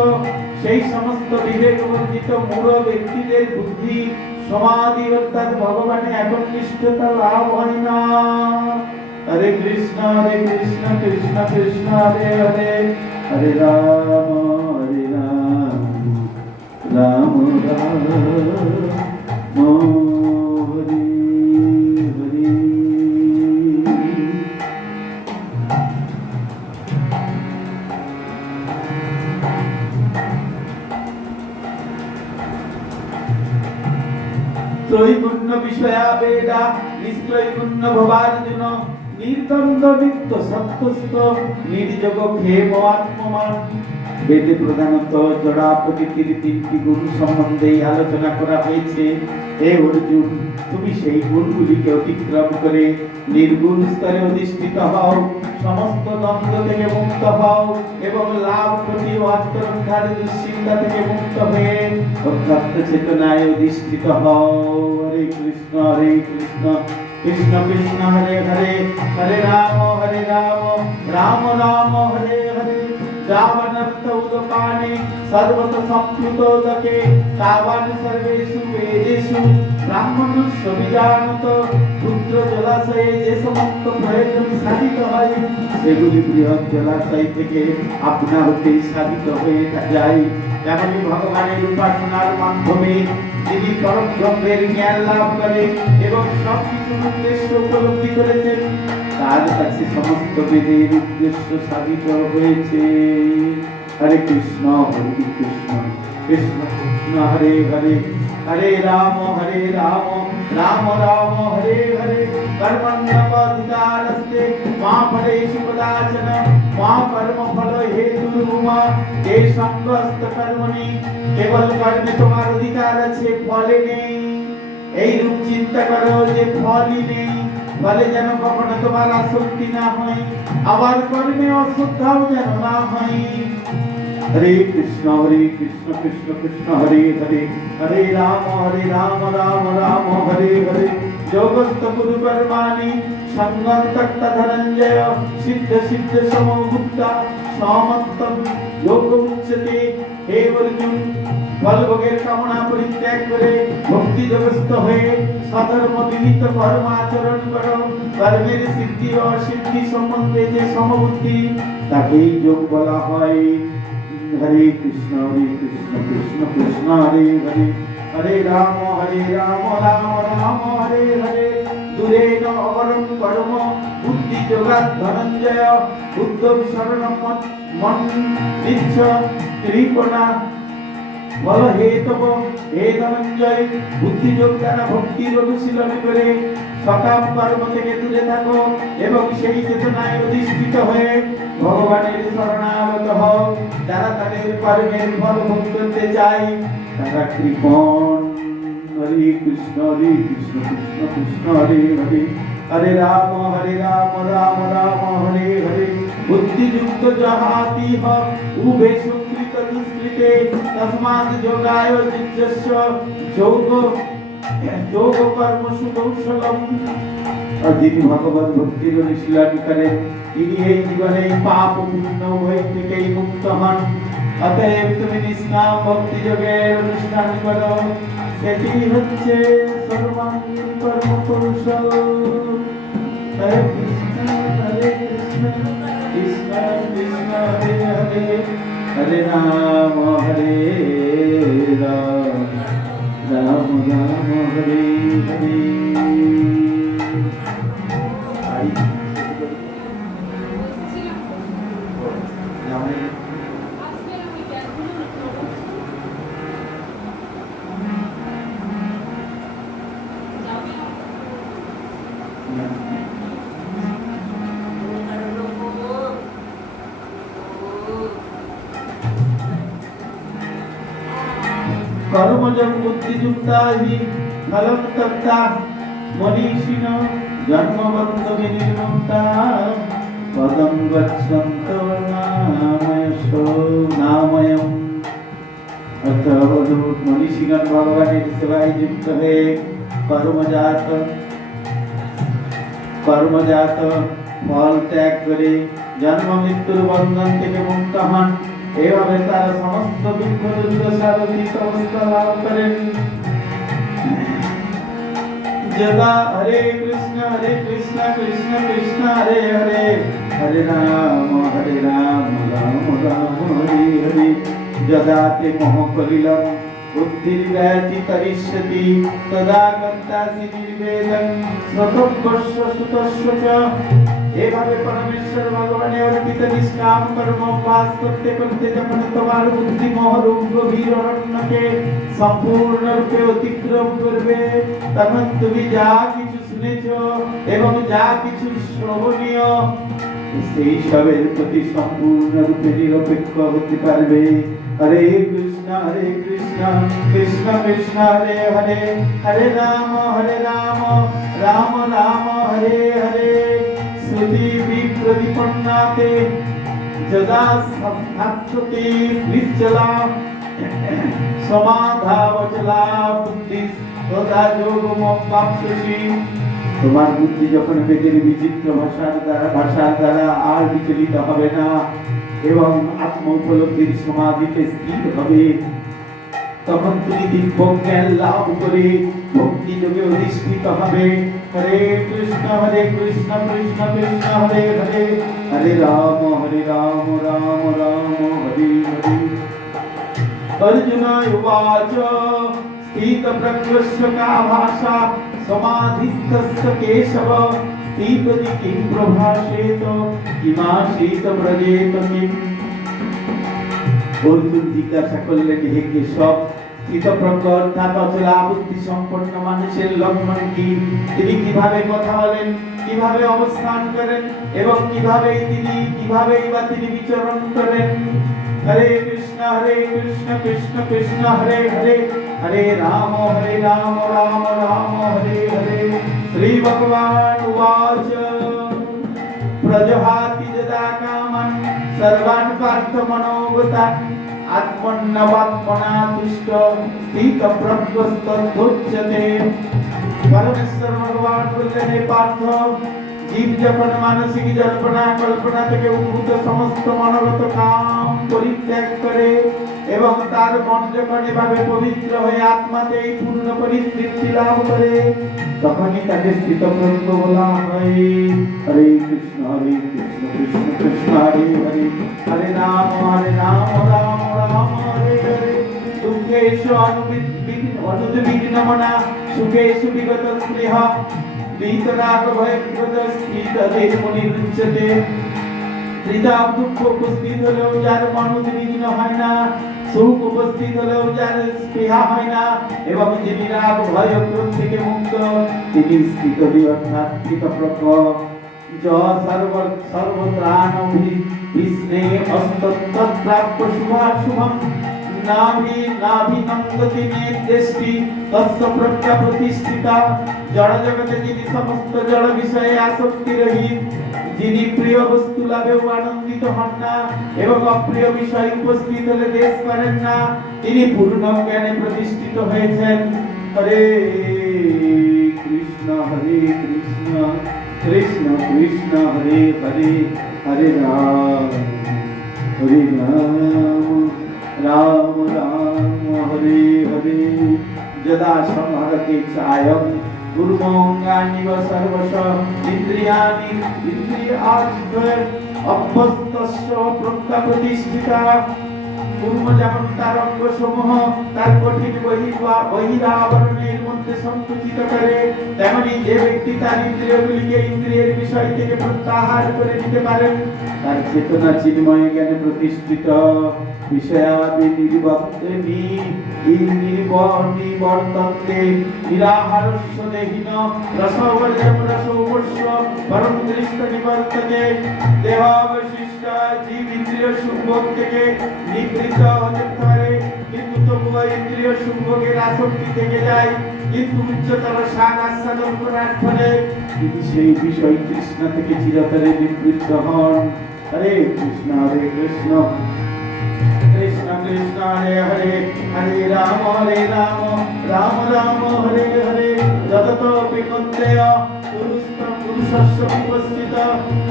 সেই সমস্ত বিবেক বর্জিত মূঢ় ব্যক্তিদের বুদ্ধি সমাধি অর্থাৎ ভগবানে একনিষ্ঠতা লাভ হয় না। হরে কৃষ্ণ কৃষ্ণ কৃষ্ণ হরে হরে, হরে রাম রাম রাম হরে হরে। ত্রৈগুণ্য বিষয়া বেদা নিস্ত্রৈগুণ্য ভবার্জুন নির্দ্বন্দ্ব নিত্য সত্যস্থ নির্যোগ ক্ষেম আত্মমান। বেদে প্রধানত জড়া প্রকৃতির তিনটি গুণ সম্বন্ধে আলোচনা করা হয়েছে। হে অর্জুন, তুমি সেই গুণগুলিকে অতিক্রম করে নির্গুণ স্তরে অধিষ্ঠিত হও, সমস্ত দ্বন্দ্ব থেকে মুক্ত হও এবং লাভ ক্ষতি ও আত্মরক্ষার দুশ্চিন্তা থেকে মুক্ত হয়ে অধ্যাত্ম চেতনায় অধিষ্ঠিত হও। হরে কৃষ্ণ কৃষ্ণ কৃষ্ণ হরে হরে, হরে রাম রাম রাম হরে হরে। যাবনর্থ উদপানে সর্বত সম্প্লুতোদকে তাবান সর্বেষু বেদেষু ব্রাহ্মণস্য বিজানত। ক্ষুদ্র জলাশয়ে যে সমস্ত প্রয়োজন সাধিত হয় সেগুলি বৃহৎ জলাশয় থেকে আপনা হতেই সাধিত হয়ে যায়। যেমনি ভগবানের উপাসনার মাধ্যমে যিনি পরম ব্রহ্মের জ্ঞান লাভ করে এবং সব কিছুর উদ্দেশ্য উপলব্ধি করেছেন, তার কাছে সমস্ত বেদের উদ্দেশ্য সাধিত হয়েছে। হরে কৃষ্ণ কৃষ্ণ কৃষ্ণ হরে হরে, হরে রাম রাম রাম হরে হরে। কর্মণ্যধিকারস্তে মা ফলেষু কদাচন মা কর্মফল হেতুর্ভুমা তে সঙ্গস্ত কর্মণি। কেবল কর্মে তোমার অধিকার আছে, ফলে নেই। এই রূপ চিন্তা করো যে ফলই নেই, ফলে যেন কখনো তোমার আসক্তি না হয়, আবার কর্মে অশ্রদ্ধাও যেন না হয়। হরে কৃষ্ণ কৃষ্ণ কৃষ্ণ হরে হরে, হরে রাম রাম রাম হরে হরে। যোগস্থ কুরু কর্মাণি সঙ্গম তক্ত ধনঞ্জয় সিদ্ধ সিদ্ধ সমভুক্তা সমত্তম যোগ উচ্যতে। হে অর্জুন, ফলভোগের কামনা পরিত্যাগ করে ভক্তি যোগস্থ হয়ে সধর্ম বিহিত কর্ম আচরণ করো। কর্মের সিদ্ধি ও অসিদ্ধি সম্বন্ধে যে সমবুদ্ধি, তাকেই যোগ বলা হয়। হরে কৃষ্ণ কৃষ্ণ কৃষ্ণ হরে হরে, হরে রাম রাম রাম হরে হরে। দূরেন অবরম কর্ম বুদ্ধি যোগাৎ ধনঞ্জয় বুদ্ধং শরণম মন নিচ্ছ ত্রিকোণা বল হে তব। হে ধনঞ্জয়, বুদ্ধি যোগ দ্বারা ভক্তির অনুশীলন করে সকাম কর্ম থেকে দূরে থাকো এবং সেই চেতনায় অধিষ্ঠিত হয়ে ভগবানের শরণাগত হও। যারা তাদের কর্মের ফল ভোগ করতে চায় তারা কৃপণ। হরে কৃষ্ণ কৃষ্ণ কৃষ্ণ হরে হরে, হরে রাম রাম রাম হরে হরে। বুদ্ধিযুক্ত যাহাতি উভে সুকৃত দুষ্কৃতে তস্মাৎ যোগায় যুজ্যস্য যোগ কর্মসু কৌশলম। যিনি ভগবত ভক্তির অনুশীলন করেন তিনি এই জীবনে পাপ পুণ্য উভয় থেকেই মুক্ত হন। অতএব তুমি নিষ্কাম ভক্তি যোগের অনুষ্ঠান করো, সেটি হচ্ছে সর্বাঙ্গীন কর্ম কৌশল। হরে কৃষ্ণ কৃষ্ণ কৃষ্ণ হরে হরে, হরে রাম রাম রাম হরে হরে। কর্মযোগ বুদ্ধিযুক্তা হি ফলং তত্তা মনীষিণ জন্মবন্ধ বিনির্মুক্তা পদং গচ্ছন্ত নাময়ম। অর্থাৎ মনীষিগণ ভগবানের সেবায় যুক্ত হয়ে কর্মজাত ফল ত্যাগ করে জন্ম মৃত্যুর বন্ধন থেকে মুক্ত হন। এভাবে তারা সমস্ত দুঃখ দুর্দশার অতীত অবস্থা লাভ করেন। যদা হরে কৃষ্ণ কৃষ্ণ কৃষ্ণ হরে হরে, হরে রাম রাম রাম হরে হরে। যদা তে মোহ কলিলং বুদ্ধির্ব্যতি তরিষ্যতি তদা গন্তাসি নির্বেদং স্বতঃস্য সুতস্য চ এভাবে পরমেশ্বর ভগবানের অর্পিত নিষ্কাম কর্ম অভ্যাস করতে করতে যখন তোমার বুদ্ধি মহরূপ গভীর অরণ্যকে সম্পূর্ণরূপে অতিক্রম করবে, তখন তুমি যা কিছু শুনেছ এবং যা কিছু শ্রবণীয় সেই সবের প্রতি সম্পূর্ণরূপে নিরপেক্ষ হতে পারবে। হরে কৃষ্ণ কৃষ্ণ কৃষ্ণ হরে হরে, হরে রাম রাম রাম হরে হরে। শ্রুতি বিপ্রতিপন্নাতে যদা সংস্থাস্যতে নিশ্চলা সমাধাবচলা বুদ্ধি তদা যোগমপ্রাপ্স্যসি। তোমার বুদ্ধি যখন বেদের বিচিত্র ভাষার দ্বারা আর বিচলিত হবে না এবং আত্ম উপলব্ধির সমাধিতে স্থির হবে, তখন তুমি দিব্য জ্ঞান লাভ করে ভক্তি যোগে অধিষ্ঠিত হবে। হরে কৃষ্ণ কৃষ্ণ কৃষ্ণ হরে হরে, হরে রাম রাম রাম হরে হরে। अर्जुन उवाच स्थितप्रज्ञस्य का भाषा समाधिस्थस्य केशव स्थितति किं प्रभाषेत किमासीत ब्रजेत किम्। অর্জুন জিজ্ঞাসা করলেন, হে কেশব, স্থিতপ্রজ্ঞ অর্থাৎ অচলা বুদ্ধি সম্পন্ন মানুষের লক্ষণ কি? তিনি কিভাবে কথা বলেন, কিভাবে অবস্থান করেন এবং কিভাবেই তিনি বিচরণ করেন? হরে কৃষ্ণ কৃষ্ণ কৃষ্ণ হরে হরে, হরে রাম রাম রাম হরে হরে। শ্রী ভগবান উবাচ প্রজহাতি যদা কামান সর্বান পার্থ মনোগতান আত্মন্নবাত্মনা তুষ্ট স্থিতপ্রজ্ঞস্তদুচ্যতে। পরমেশ্বর ভগবান বললেন, হে পার্থ, জীব যখন মানসিক জল্পনা কল্পনা থেকে উদ্ভূত সমস্ত মনোগত কাম পরিত্যাগ করে এবং তার মন যখন এভাবে পবিত্র হয়ে আত্মাতেই পূর্ণ পরিতৃপ্তি লাভ করে, তখনই তাকে স্থিতপ্রজ্ঞ বলা হয়। হরে কৃষ্ণ কৃষ্ণ কৃষ্ণ হরে হরে, হরে রাম রাম রাম হরে হরে। দুঃখেষু অনুদ্বিগ্নমনা সুখেষু বিগত স্পৃহা বিতরাগ ভয়প্রদ স্থিতধীর মুনিরুচ্যতে। ত্রিধাম দুঃখ উপস্থিত হলেও যার মন উদ্বিগ্ন হয় না, সুখ উপস্থিত হলেও যার স্পৃহা হয় না এবং যিনি রাগ ভয় ক্রোধ থেকে মুক্ত, তিনি স্থিতধীর অর্থাৎ স্থিতপ্রজ্ঞ। সর্বত্রাণি বিষ্ণে অস্তৎপ্রাপ্য শুভাশুভম নাভিনন্দতি নির্দেষ্টি তস্য প্রজ্ঞা প্রতিষ্ঠিতা। জড় জগতে যিনি সমস্ত জড় বিষয়ে আসক্তি রহিত, যিনি প্রিয় বস্তু লাভেও আনন্দিত হন না এবং অপ্রিয় বিষয় উপস্থিত হলে দেশ করেন না, তিনি পূর্ণ জ্ঞানে প্রতিষ্ঠিত হয়েছেন। হরে কৃষ্ণ কৃষ্ণ কৃষ্ণ হরে হরে, হরে রাম রাম রাম হরে হরে। যদা সংহরতে চায়ম গুরুমঙ্গানিব সর্বশ ইন্দ্রিয়াণি অভ্যস্তস্য প্রজ্ঞা প্রতিষ্ঠিতা। কুর্ম যেমন তার অঙ্গসমূহ তার কঠিন বহিরাবরণের মধ্যে সংকুচিত করে, তেমনি যে ব্যক্তি তার ইন্দ্রিয়গুলিকে ইন্দ্রিয়ের বিষয় থেকে প্রত্যাহার করে নিতে পারেন, তার চেতনা চিন্ময় জ্ঞানে প্রতিষ্ঠিত। বিষয়াদি নির্বর্তন্তে নিরাহারস্য দেহিন রসবর্জম রসৌপস্য পরম দৃষ্ট নিবর্ততে। দেহাবশিষ্ট জীব ইন্দ্রিয় সুখভোগ থেকে নিবৃত্ত হতে পারে, কিন্তু তবুও ইন্দ্রিয় সুখভোগের আসক্তি থেকে যায়, কিন্তু উচ্চতর স্বাদ আস্বাদন করার ফলে তিনি সেই বিষয় তৃষ্ণা থেকে চিরতরে নিবৃত্ত হন। হরে কৃষ্ণ কৃষ্ণ কৃষ্ণ হরে হরে, হরে রাম রাম রাম হরে হরে। যততো বিকন্তেয় পুরুষস্য বিপস্থিত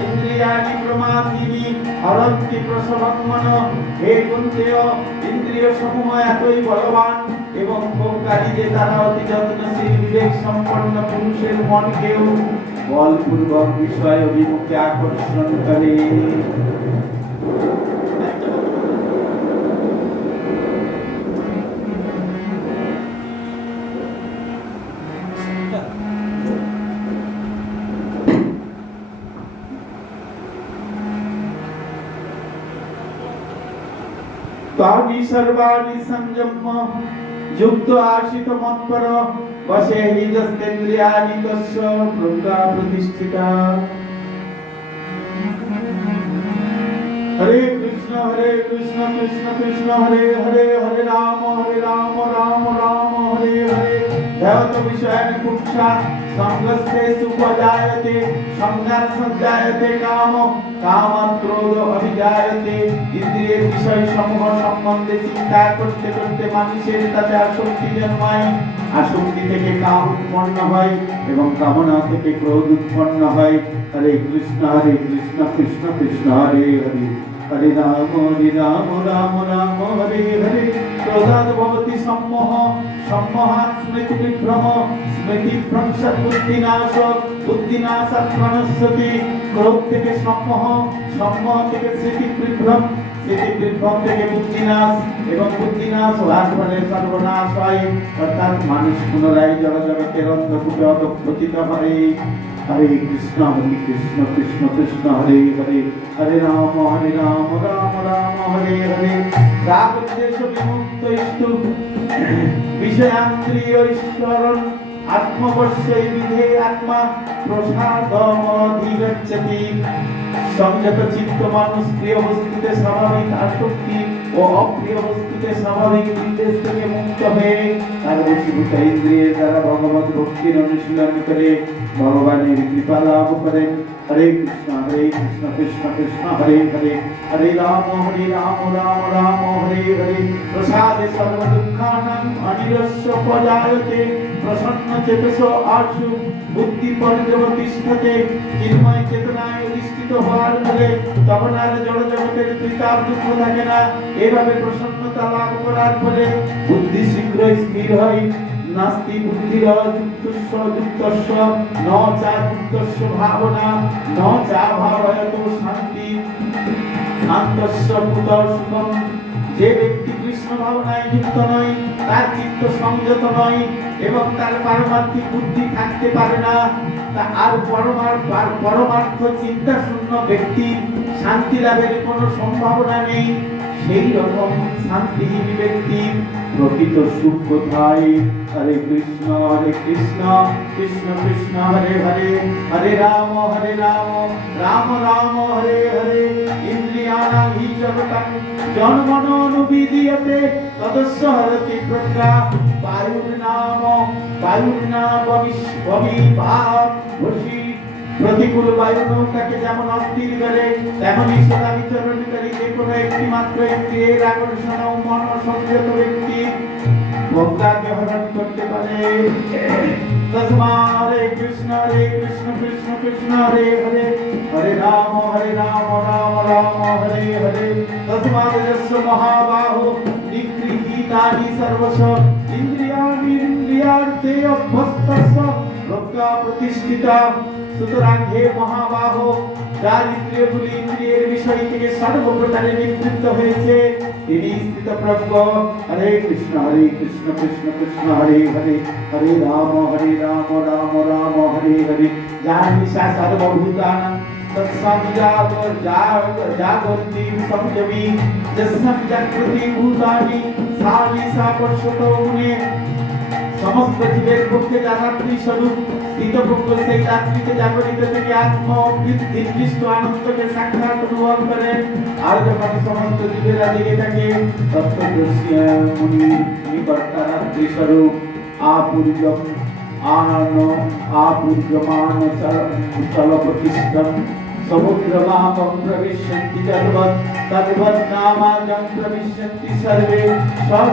ইন্দ্রিয়াণি প্রমাথিনি হরন্তি প্রসবং মন। হে কুন্তেয়, ইন্দ্রিয় সমূহ এতই বলবান এবং ক্ষোভকারী যে তারা অতি যত্নশীল বিবেক সম্পন্ন পুরুষের মনকেও বলপূর্বক বিষয় অভিমুখে আকর্ষণ করে। तानि सर्वाणि संयम्य युक्त आशित मत्पर वशे हि यस्तेन्द्रियाणि तस्य प्रज्ञा प्रतिष्ठिता। हरे कृष्ण कृष्ण कृष्ण हरे हरे, हरे राम राम राम हरे हरे। दैवत विषयानि पुरुषात् संगस्ते सुपजायते, संगात् संजायते काम, कामात् क्रोध अभिजायते। इंद्रिय विषय समूह সম্বন্ধে চিন্তা করতে করতে মানুষের তাতে আসক্তি জন্মায়, আসক্তি থেকে কাম উৎপন্ন হয় এবং কামনা থেকে ক্রোধ উৎপন্ন হয়। হরে কৃষ্ণ কৃষ্ণ কৃষ্ণ হরে হরে, हरे राम राम राम हरे हरे। क्रोधात् भवति सम्मोह, सम्मोहात् स्मृति विभ्रम, स्मृति भ्रंशात् बुद्धिनाश, बुद्धिनाशात् प्रणश्यति। क्रोध থেকে সম্মোহ, সম্মোহ থেকে স্মৃতি বিভ্রম, স্মৃতি বিভ্রম থেকে বুদ্ধিনাশ এবং বুদ্ধিনাশ হওয়ার ফলে সর্বনাশ হয়, অর্থাৎ মানুষ পুনরায় জড়জগতের অন্ধকূপে অধঃপতিত হয়। हरे कृष्ण कृष्ण कृष्ण हरे हरे, हरे राम राम राम हरे हरे। राग द्वेष विमुक्त स्तु विषयान्त्रिय ईश्वरन् आत्मवश्यै विधे आत्मा प्रसादमधिगच्छति। संयत चित्त মানুষ প্রিয় বস্তুতে স্বাভাবিক আসক্তি ও অপ্রিয় বস্তুতে স্বাভাবিক নির্দেশ থেকে মুক্ত হয়ে তার বশীভূত ইন্দ্রিয়ের দ্বারা ভগবত ভক্তির অনুশীলন করে ভগবানের কৃপা লাভ করেন। हरे कृष्ण कृष्ण कृष्ण हरे हरे, हरे राम राम हरे हरे। प्रसादे सर्व दुःखानां अनिरस्य पजायते, प्रसन्न चेतसो आशु बुद्धि पर्यवतिष्ठते। चिन्मय চেতনায় অধিষ্ঠিত হওয়ার ফলে তখন আর জড় জগতের ত্রিতাপ দুঃখ থাকে না। এভাবে প্রসন্নতা লাভ করার ফলে বুদ্ধি শীঘ্রই স্থির হয়। नास्ति बुद्धिर युक्तस्य युक्तस्य न च युक्तस्य भावना न च भावयतो शांति शान्तस्य कुतः सुखम्। যে ব্যক্তি কৃষ্ণ ভাবনায় যুক্ত নয়, তার চিত্ত সংযত নয় এবং তার পারমার্থিক বুদ্ধি থাকতে পারে না, তা আর পরমার্থ চিন্তা শূন্য ব্যক্তি শান্তি লাভের কোনো সম্ভাবনা নেই। সেই রকম শান্তিহীন ব্যক্তি প্রকৃত সুখ কোথায়? हरे कृष्ण कृष्ण कृष्ण हरे हरे, हरे राम राम राम हरे हरे। इंद्रियाणां हि जगतं जन्मनोनुविधीयते, तदस्य हरति प्रज्ञा। वायुर्नावमिष्वभिभावसि। প্রতিকূল বায়ু নৌকাকে যেমন অস্থির করে, তেমনি সদা বিচরণকারী যে কোনো একটি মাত্র ইন্দ্রিয়ের আকর্ষণ ও মন সংযত ব্যক্তি প্রজ্ঞাকে হরণ করতে পারে। তস্মাৎ হরে কৃষ্ণ কৃষ্ণ কৃষ্ণ হরে হরে, হরে রাম রাম রাম হরে হরে। তস্মাৎ যস্য মহাবাহো নিগৃহীতানি সর্বশ ইন্দ্রিয়াণি ইন্দ্রিয়ার্থে অভ্যস্তস্য প্রজ্ঞা প্রতিষ্ঠিতা। সুতরাং হে মহাবাহ, যার ইন্দ্রিয়গুলি ইন্দ্রিয়ের বিষয় থেকে সর্বপ্রকারে নিবৃত্ত হয়েছে তিনি স্থিতপ্রজ্ঞ। হরে কৃষ্ণ কৃষ্ণ কৃষ্ণ হরে হরে, হরে রাম রাম রাম হরে হরে। যার নিশা সর্বভূতানাং জাগর্তি সংযমী, যস্যাং জাগৃতি ভূতানি সা নিশা পশ্যতো মুনে। সমস্ত জীবের পক্ষে যার রাত্রি স্বরূপ স্থিতপ্রজ্ঞ সেই রাত্রিতে জাগরিত থেকে আত্ম নির্দিষ্ট আনন্দকে সাক্ষাৎ অনুভব করেন। আর যখন সমস্ত জীবেরা জেগে থাকে তত্ত্বদর্শী মুনি নিকট রাত্রি স্বরূপ আপূর্যমান চলপ্রতিষ্ঠম সমুদ্রমাপম প্রবিশ্যন্তি তদ্বৎ নামাজং প্রবিশ্যন্তি সর্বে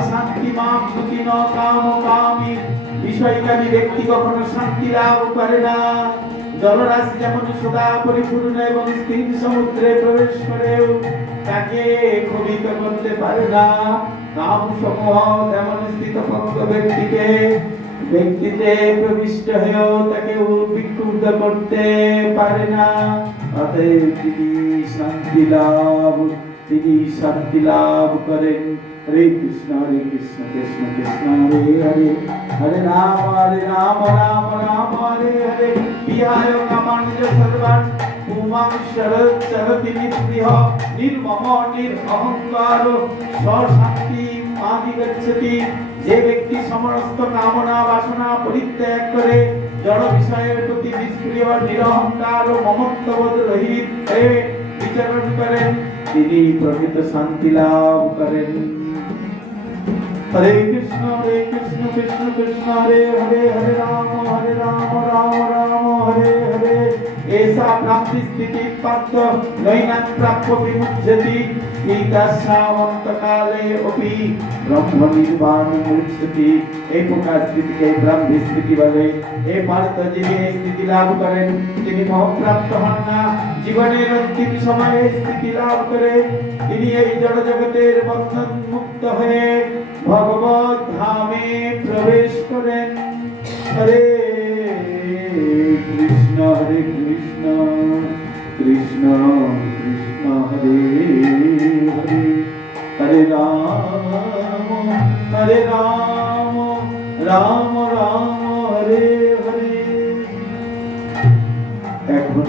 শান্তিমাপ্নুতি ন কামকামী। বিষয়কামী ব্যক্তি কখনো শান্তি লাভ করে না। জলরাশি যেমন সদা পরিপূর্ণ এবং স্থির সমুদ্রে প্রবেশ করেও তাকে ক্ষোভিত করতে পারে না, কাম সমূহ তেমন স্থিতপ্রজ্ঞ ব্যক্তিতে প্রবিষ্ট হয়েও তাকে বিক্ষুব্ধ করতে পারে না। অতএব তিনি শান্তি লাভ করেন। हरे कृष्ण कृष्ण कृष्ण हरे हरे, हरे राम राम राम हरे हरे। विहाय कामान्य सर्वान् পুমাং শরৎ চরতি নিঃস্পৃহ নির্মম নিরহংকার স্বশান্তি আদিগচ্ছতি। যে ব্যক্তি সমস্ত কামনা বাসনা পরিত্যাগ করে জড় বিষয়ের প্রতি নিষ্ক্রিয় নিরহংকার ও মমত্ববোধ রহিত হয়ে বিচরণ করেন, তিনি প্রকৃত শান্তি লাভ করেন। হরে কৃষ্ণ কৃষ্ণ কৃষ্ণ হরে হরে, হরে রাম রাম রাম হরে হরে। ऐसा प्राप्ति स्थिति पार्थ नैनां प्राप्य विमुच्यति। ईतासावंत काले अपि ब्रह्म निर्वाण मुच्यति। এই প্রকার স্থিতিকে ব্রহ্ম স্থিতি বলে। এই পার্থ যিনি এই স্থিতি লাভ করেন তিনি মোহপ্রাপ্ত হন না, জীবনের অন্তিম সময়ে স্থিতি লাভ করে তিনি এই জড় জগতের বন্ধন মুক্ত হয়ে ভগবত ধামে প্রবেশ করেন। হরে কৃষ্ণ কৃষ্ণ কৃষ্ণ হরে হরে, হরে রাম রাম রাম হরে হরে। এখন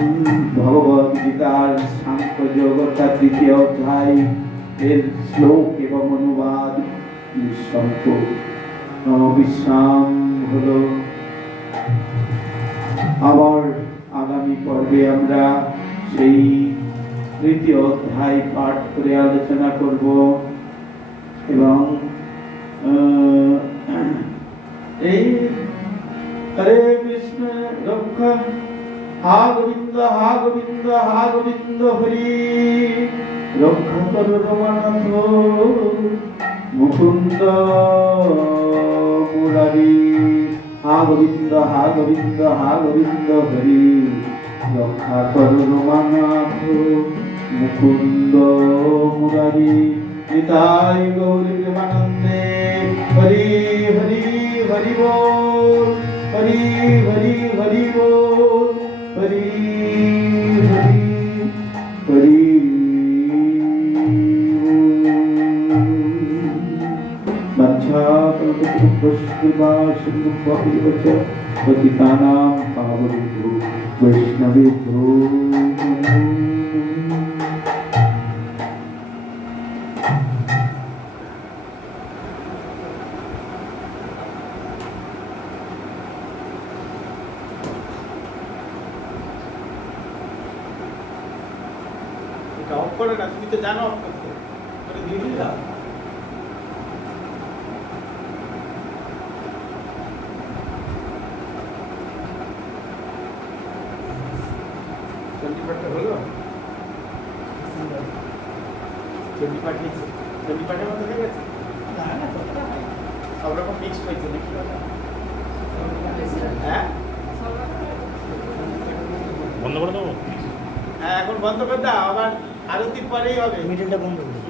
ভগবত গীতার সাংখ্য যোগ তার দ্বিতীয় অধ্যায় এর শ্লোক এবং অনুবাদ বিশ্রাম হলো। আবার আগামী পর্বে আমরা সেই তৃতীয় অধ্যায় পাঠ করে আলোচনা করব এবং এই হরে কৃষ্ণ রক্ষা হা গোবিন্দ হরি রক্ষা করো রমানাথ মুকুন্দ মুরারি। হা গোবিন্দ হরি রক্ষা করো রমানাথ মুকুন্দ মুরারি। নিতাই গৌর প্রেমানন্দে হরি হরি হরি বল, হরি হরি হরি বল, হরি হরি হরি পতিতানাং পাবনেভ্यो বৈষ্ণবেভ্यो। এটা অফ করে না, তুমি তো জানো অফ করতে, করে দিয়ে দিলাম। চণ্ডীপাঠটা হলো, চণ্ডীপাঠ লিখছে, চণ্ডীপাঠের মতো হয়ে গেছে, সব রকম মিক্সড হয়েছে নাকি? হ্যাঁ বন্ধ করে দেবো? হ্যাঁ এখন বন্ধ করে দাও, আবার আরতির পরেই হবে। মিডিলটা বন্ধ করে